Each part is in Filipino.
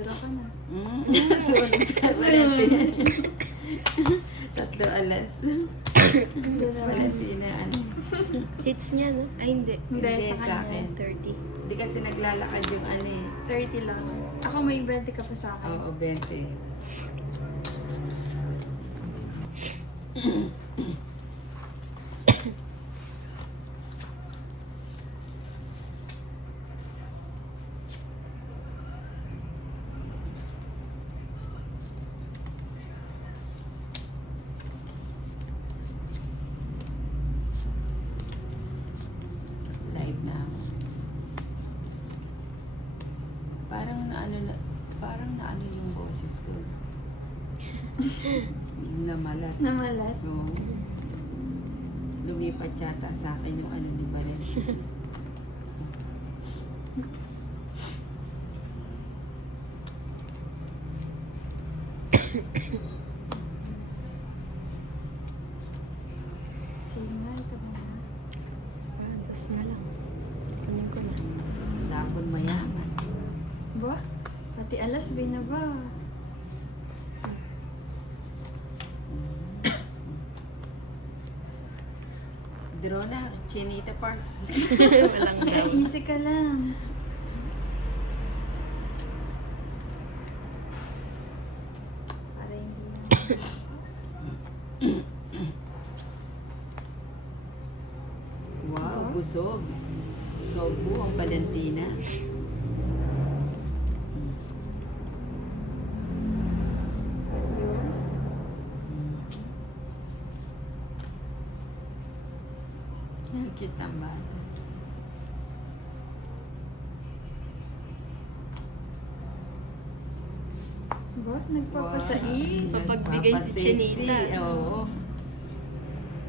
Draw ka na. Sulit ka. Tatlo alas. Valentina, ano? Hits niya, no? Ay, hindi. Hindi, Hindi, sa sa kanya. akin. 30. Hindi kasi naglalakad yung ano eh. 30 lang. Ako may 20 ka pa sa akin. Oo, 20. Live na ako. Parang na ano yung boses ko. Namalat. Namalat. Oo. Lumipat yata sa akin yung ano ni Baren. Signal ka ba na? Tapos na lang. Kunin ko na. Tapon mayaman. Ba? Pati alas, na ba? Draw na, Chinita Park. Walang daw. Easy ka lang. Para hindi na. Wow, busog. Sobo ang Valentina. Ang cute ang bata. Ba? Nagpapasais. Papagbigay si Chinita. Oo.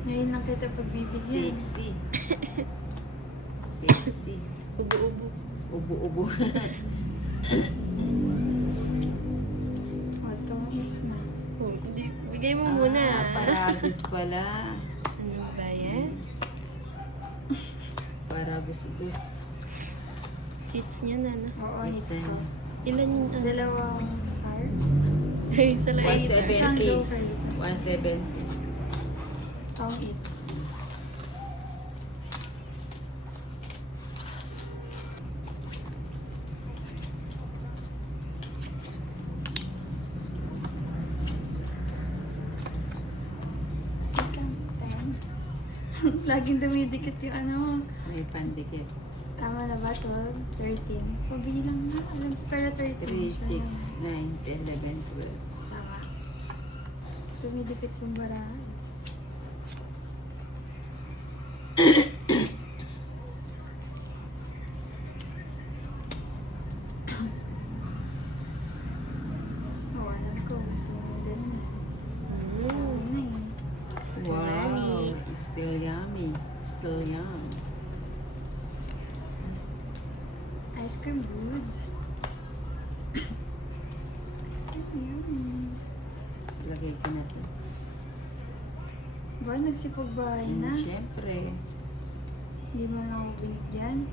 Ngayon lang kita pagbibigyan. Sexy. Sexy. Ubo-ubo. Ubo-ubo. What ka minutes na? Oh, hindi. Bigay mo muna. Paragos pala. Ano ba yan? Paragos-gus. Hits niya na, no? Oo, Yes, hits ko. Ilan yung ano? Dalawang star. Ay, sa lahat. 170. Isang joker. 170. Ang hits. Laging dumidikit yung ano. May pandikit. Tama na ba, 12? 13. Pabilang na. Alam ko, pero 13 3, siya. 6, 9, 10, 11, 12. Tama. Dumidikit yung barahan. Oh, alam ko. Gusto mo din na. Oo na eh. Wow, still yummy. Still yum. Ice cream good. Ice cream yum. Lagay ko na ito. Ba, nagsipag bahay na? Siyempre. Hindi mo na ako binigyan.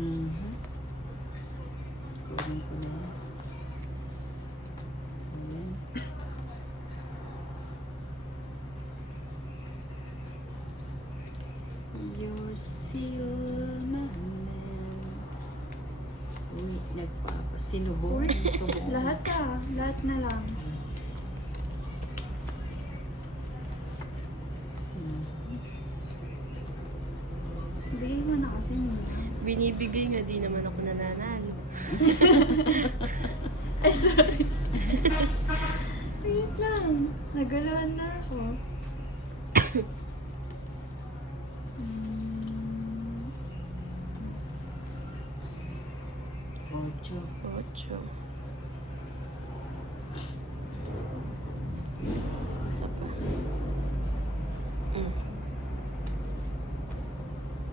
Mhm. Kunin ko na. Ayan. You're still my man. Uy, nagpapasinubong. Uy, lahat lahat na lang. Bigay mo na kasi niya. Binibigay nga, di naman ako nananalo. Ay, sorry. Wait lang. Naguluhan na ako. Ocho. 8. Isa pa.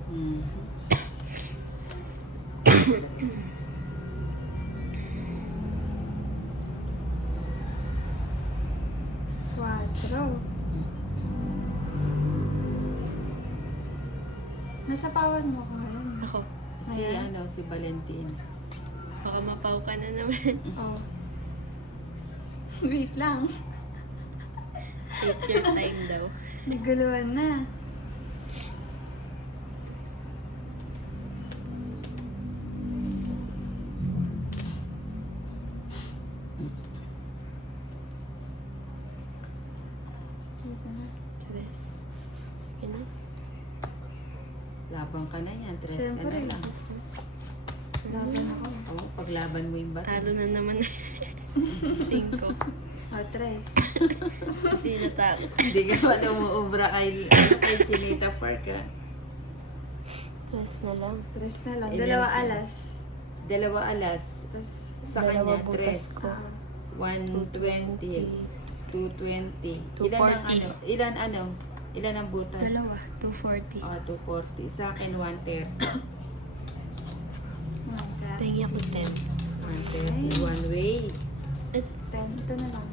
Mhm. Draw. Nasa pawad mo ka ngayon. Ako. Si Ayan. si Valentin. Baka mapaw ka na naman. Oh. Wait lang. Take your time daw. Naguluhan na. Kita na. Tres. Sige na. Laban ka na yan. Tres ka Siyempre. na lang. Laban ako. Oo, paglaban mo yung bato. Talo na naman. 5. O, tres. Hindi na tao. Hindi ka pa umuubra kay Chinita Park ah. Tres na lang. Tres na lang. Ilan Dalawa siya? alas. Dalawa alas. Tapos, Sa Dalawa kanya, butas tres. ko. 120. 220. 240. Ilan ang butas? Dalawa. 240. 240. Sa akin, 130. one, Pengi ako 10. 130. One way. ten. Ito na lang.